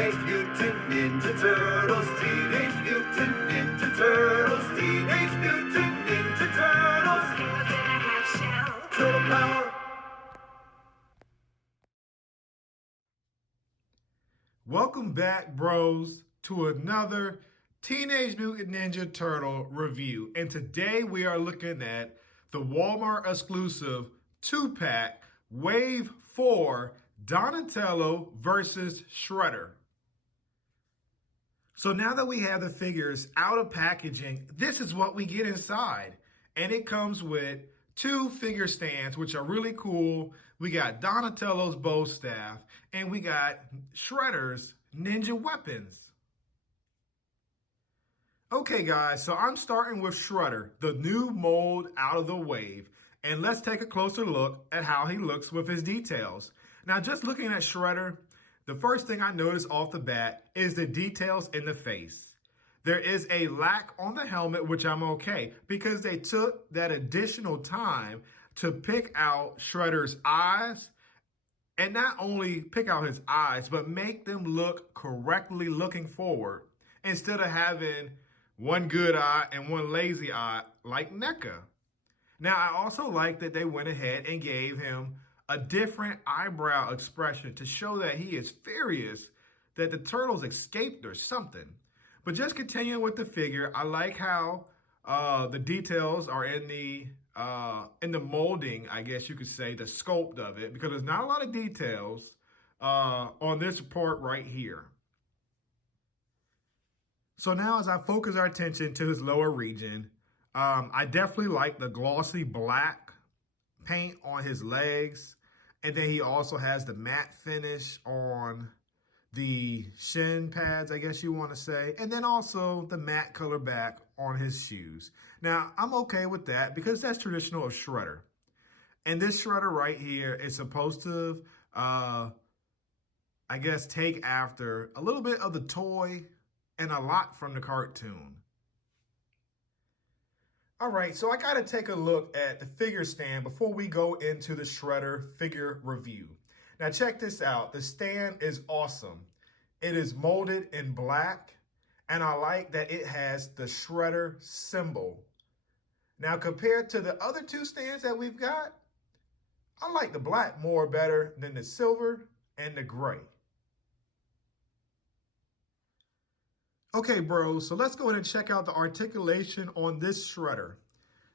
Teenage Mutant Ninja Turtles, Teenage Mutant Ninja Turtles, Teenage Mutant Ninja Turtles. Heroes in a half shell. Turtle power. Welcome back, bros, to another Teenage Mutant Ninja Turtle review. And today we are looking at the Walmart exclusive 2-pack Wave 4 Donatello versus Shredder. So now that we have the figures out of packaging, this is what we get inside. And it comes with 2 figure stands, which are really cool. We got Donatello's bow staff, and we got Shredder's ninja weapons. Okay, guys, so I'm starting with Shredder, the new mold out of the wave. And let's take a closer look at how he looks with his details. Now, just looking at Shredder, the first thing I notice off the bat is the details in the face. There is a lack on the helmet, which I'm okay, because they took that additional time to pick out Shredder's eyes, and not only pick out his eyes, but make them look correctly looking forward, instead of having one good eye and one lazy eye like NECA. Now, I also like that they went ahead and gave him a different eyebrow expression to show that he is furious that the turtles escaped or something. But just continuing with the figure, I like how the details are in the molding, I guess you could say, the sculpt of it, because there's not a lot of details on this part right here. So now as I focus our attention to his lower region, I definitely like the glossy black paint on his legs. And then he also has the matte finish on the shin pads, I guess you want to say. And then also the matte color back on his shoes. Now, I'm okay with that because that's traditional of Shredder. And this Shredder right here is supposed to, I guess, take after a little bit of the toy and a lot from the cartoon. All right, so I gotta take a look at the figure stand before we go into the Shredder figure review. Now check this out, the stand is awesome. It is molded in black, and I like that it has the Shredder symbol. Now compared to the other 2 stands that we've got, I like the black more better than the silver and the gray. Okay, bros, so let's go ahead and check out the articulation on this Shredder.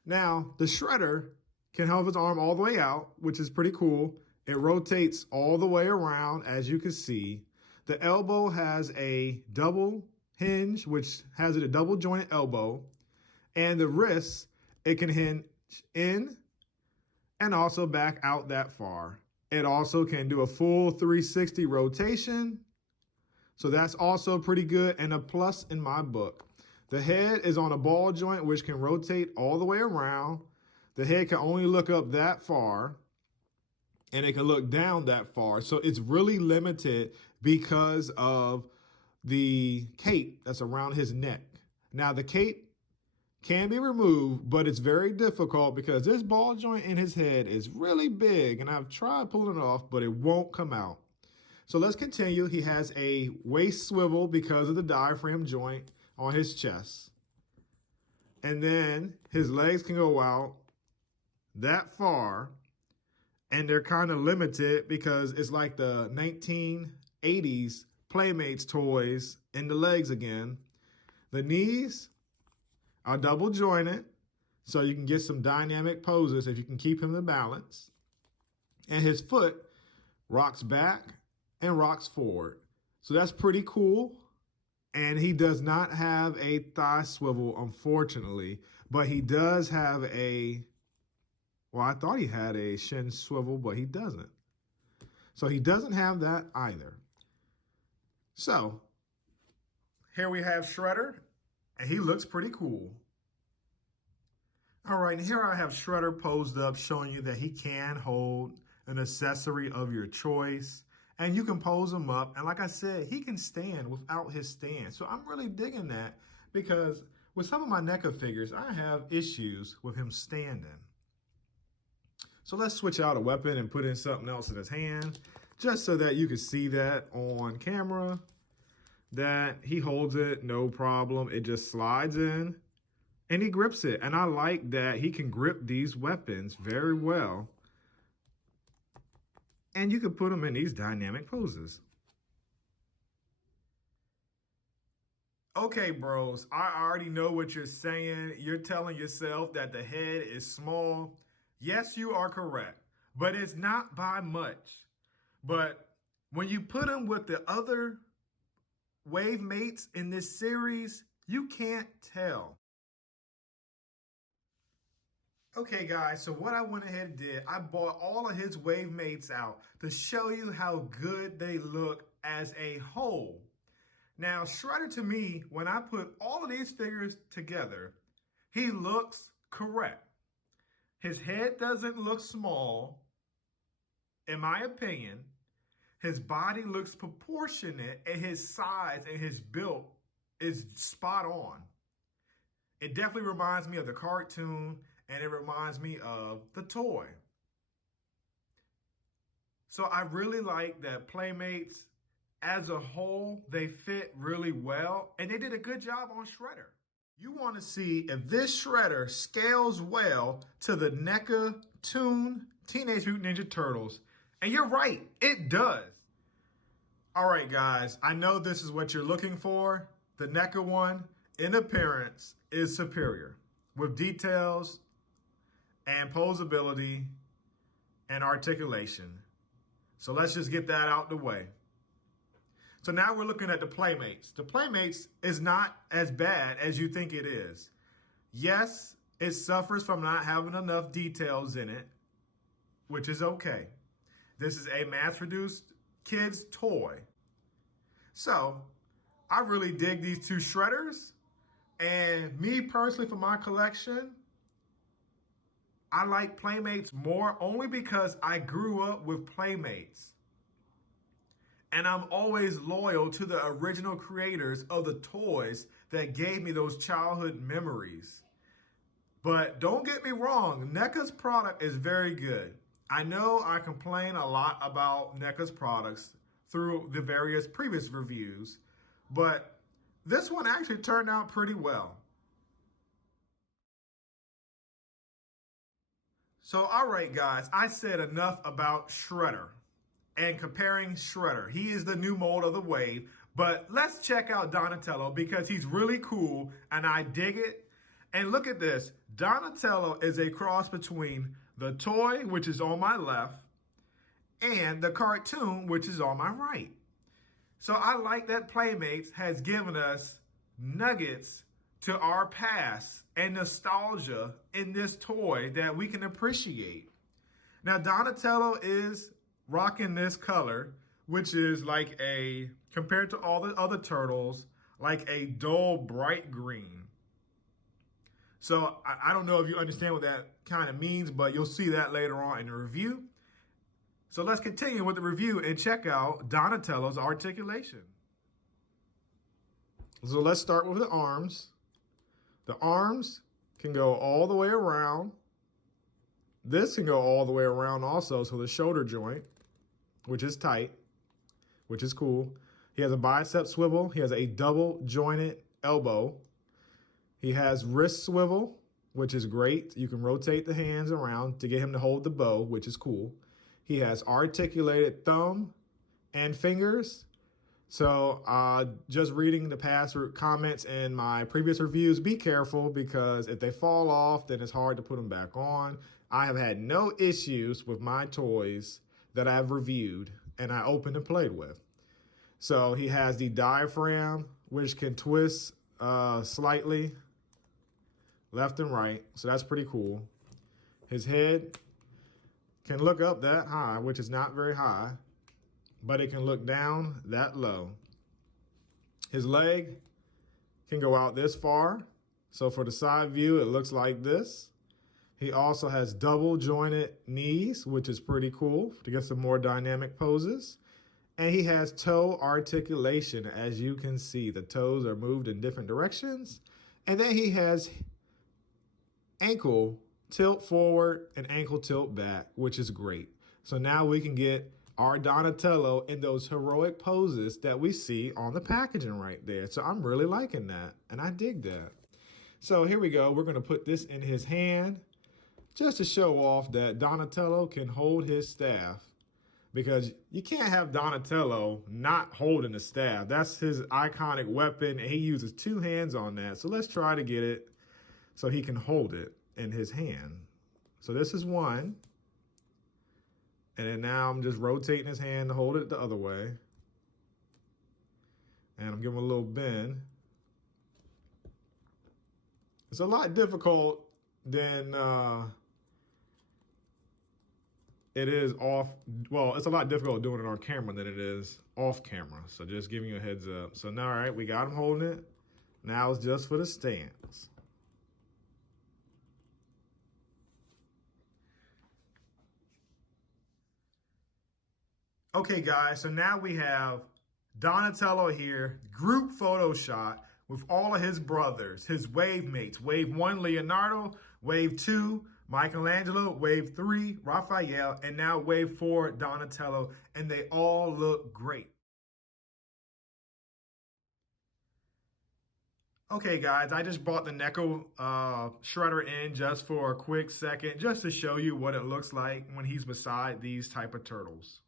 Now, the Shredder can have his arm all the way out, which is pretty cool. It rotates all the way around, as you can see. The elbow has a double hinge, which has a double jointed elbow. And the wrist, it can hinge in and also back out that far. It also can do a full 360 rotation. So that's also pretty good and a plus in my book. The head is on a ball joint, which can rotate all the way around. The head can only look up that far, and it can look down that far. So it's really limited because of the cape that's around his neck. Now, the cape can be removed, but it's very difficult because this ball joint in his head is really big, and I've tried pulling it off, but it won't come out. So let's continue. He has a waist swivel because of the diaphragm joint on his chest. And then his legs can go out that far, and they're kind of limited because it's like the 1980s Playmates toys in the legs again. The knees are double jointed, so you can get some dynamic poses if you can keep him in balance. And his foot rocks back and rocks forward. So that's pretty cool. And he does not have a thigh swivel, unfortunately, but he does have a, well, I thought he had a shin swivel, but he doesn't. So he doesn't have that either. So here we have Shredder, and he looks pretty cool. All right, and here I have Shredder posed up, showing you that he can hold an accessory of your choice. And you can pose him up. And like I said, he can stand without his stand. So I'm really digging that because with some of my NECA figures, I have issues with him standing. So let's switch out a weapon and put in something else in his hand, just so that you can see that on camera. that he holds it, no problem. It just slides in and he grips it. And I like that he can grip these weapons very well. And you can put them in these dynamic poses. Okay, bros, I already know what you're saying. You're telling yourself that the head is small. Yes, you are correct, but it's not by much. But when you put them with the other wave mates in this series, you can't tell. Okay, guys, so what I went ahead and did, I bought all of his wave mates out to show you how good they look as a whole. Now, Shredder, to me, when I put all of these figures together, he looks correct. His head doesn't look small, in my opinion. His body looks proportionate, and his size and his build is spot on. It definitely reminds me of the cartoon, and it reminds me of the toy. So I really like that Playmates, as a whole, they fit really well, and they did a good job on Shredder. You want to see if this Shredder scales well to the NECA Toon Teenage Mutant Ninja Turtles. And you're right, it does. All right, guys, I know this is what you're looking for. The NECA one, in appearance, is superior, with details and posability and articulation. So let's just get that out the way. So now we're looking at the Playmates. The Playmates is not as bad as you think it is. Yes, it suffers from not having enough details in it, which is okay. This is a mass-produced kid's toy. So I really dig these two Shredders. And me personally, for my collection, I like Playmates more only because I grew up with Playmates. And I'm always loyal to the original creators of the toys that gave me those childhood memories. But don't get me wrong, NECA's product is very good. I know I complain a lot about NECA's products through the various previous reviews, but this one actually turned out pretty well. So, all right, guys, I said enough about Shredder and comparing Shredder. He is the new mold of the wave, but let's check out Donatello because he's really cool and I dig it. And look at this. Donatello is a cross between the toy, which is on my left, and the cartoon, which is on my right. So I like that Playmates has given us nuggets to our past and nostalgia in this toy that we can appreciate. Now, Donatello is rocking this color, which is like a, compared to all the other turtles, like a dull bright green. So I don't know if you understand what that kind of means, but you'll see that later on in the review. So let's continue with the review and check out Donatello's articulation. So let's start with the arms. The arms can go all the way around. This can go all the way around also, so the shoulder joint, which is tight, which is cool. He has a bicep swivel. He has a double jointed elbow. He has wrist swivel, which is great. You can rotate the hands around to get him to hold the bow, which is cool. He has articulated thumb and fingers. So just reading the past comments in my previous reviews, be careful because if they fall off, then it's hard to put them back on. I have had no issues with my toys that I've reviewed and I opened and played with. So he has the diaphragm, which can twist slightly left and right. So that's pretty cool. His head can look up that high, which is not very high, but it can look down that low. His leg can go out this far. So for the side view, it looks like this. He also has double jointed knees, which is pretty cool to get some more dynamic poses. And he has toe articulation. As you can see, the toes are moved in different directions. And then he has ankle tilt forward and ankle tilt back, which is great. So now we can get our Donatello in those heroic poses that we see on the packaging right there. So I'm really liking that, and I dig that. So here we go. We're going to put this in his hand just to show off that Donatello can hold his staff, because you can't have Donatello not holding the staff. That's his iconic weapon, and he uses two hands on that. So let's try to get it so he can hold it in his hand. So this is one. And then now I'm just rotating his hand to hold it the other way. And I'm giving him a little bend. It's a lot difficult than it is off. Well, it's a lot difficult doing it on camera than it is off camera. So just giving you a heads up. So now, all right, we got him holding it. Now it's just for the stance. Okay, guys, so now we have Donatello here, group photo shot with all of his brothers, his wave mates. Wave 1, Leonardo. Wave 2, Michelangelo. Wave 3, Raphael. And now wave 4, Donatello. And they all look great. Okay, guys, I just brought the Neko shredder in just for a quick second, just to show you what it looks like when he's beside these type of turtles.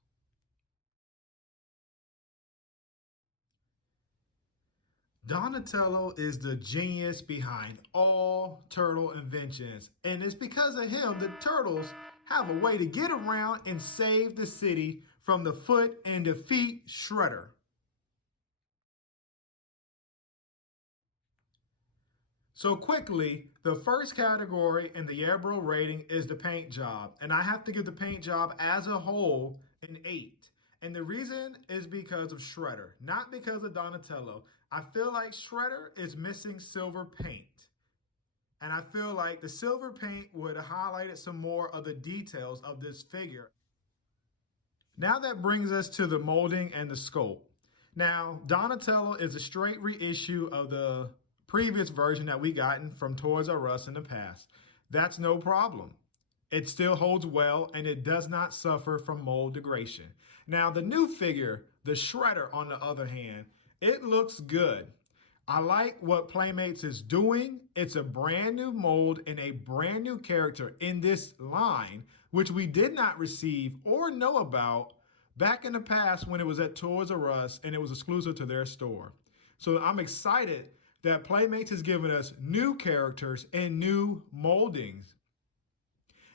Donatello is the genius behind all turtle inventions, and it's because of him the turtles have a way to get around and save the city from the foot and defeat Shredder. So quickly, the first category in the Yarbrough rating is the paint job, and I have to give the paint job as a whole an 8. And the reason is because of Shredder, not because of Donatello. I feel like Shredder is missing silver paint. And I feel like the silver paint would have highlighted some more of the details of this figure. Now that brings us to the molding and the sculpt. Now, Donatello is a straight reissue of the previous version that we gotten from Toys R Us in the past. That's no problem. It still holds well, and it does not suffer from mold degradation. Now, the new figure, the Shredder, on the other hand, it looks good. I like what Playmates is doing. It's a brand new mold and a brand new character in this line, which we did not receive or know about back in the past when it was at Toys R Us and it was exclusive to their store. So I'm excited that Playmates has given us new characters and new moldings.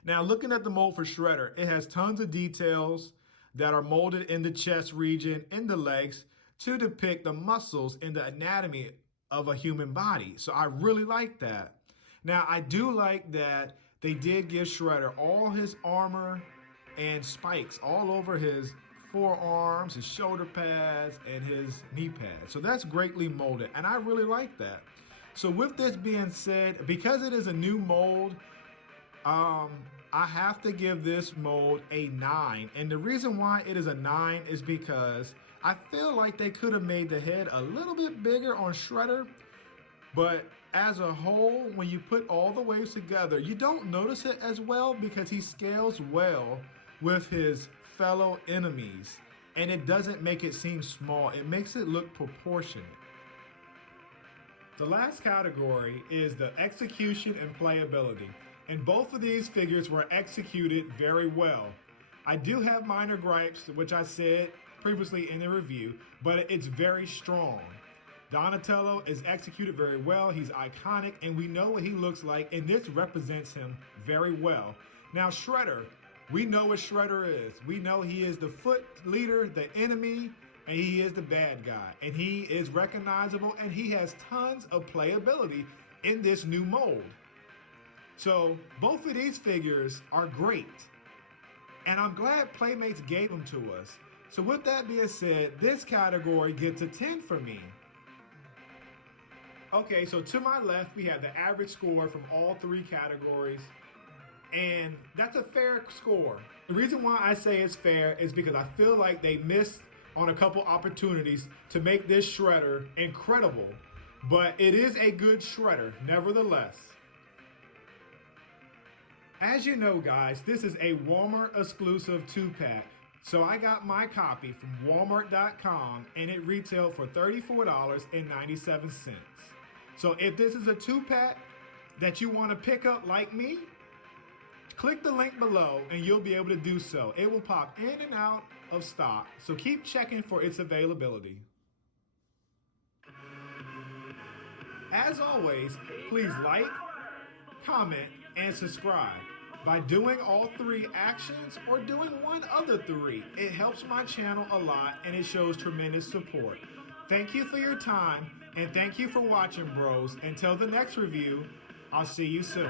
Now, looking at the mold for Shredder, it has tons of details that are molded in the chest region, in the legs, to depict the muscles in the anatomy of a human body. So I really like that. Now, I do like that they did give Shredder all his armor and spikes all over his forearms, his shoulder pads, and his knee pads. So that's greatly molded, and I really like that. So with this being said, because it is a new mold, I have to give this mold a 9. And the reason why it is a 9 is because I feel like they could have made the head a little bit bigger on Shredder, but as a whole, when you put all the waves together, you don't notice it as well because he scales well with his fellow enemies, and it doesn't make it seem small. It makes it look proportionate. The last category is the execution and playability, and both of these figures were executed very well. I do have minor gripes, which I said previously in the review, but it's very strong. Donatello is executed very well. He's iconic, and we know what he looks like, and this represents him very well. Now, Shredder, we know what Shredder is. We know he is the foot leader, the enemy, and he is the bad guy. And he is recognizable, and he has tons of playability in this new mold. So both of these figures are great. And I'm glad Playmates gave them to us. So with that being said, this category gets a 10 for me. Okay, so to my left, we have the average score from all three categories. And that's a fair score. The reason why I say it's fair is because I feel like they missed on a couple opportunities to make this Shredder incredible. But it is a good Shredder, nevertheless. As you know, guys, this is a Walmart exclusive 2-pack. So I got my copy from Walmart.com and it retailed for $34.97. So if this is a 2-pack that you want to pick up like me, click the link below and you'll be able to do so. It will pop in and out of stock, so keep checking for its availability. As always, please like, comment, and subscribe. By doing all 3 actions or doing one other 3, it helps my channel a lot and it shows tremendous support. Thank you for your time and thank you for watching, bros. Until the next review, I'll see you soon.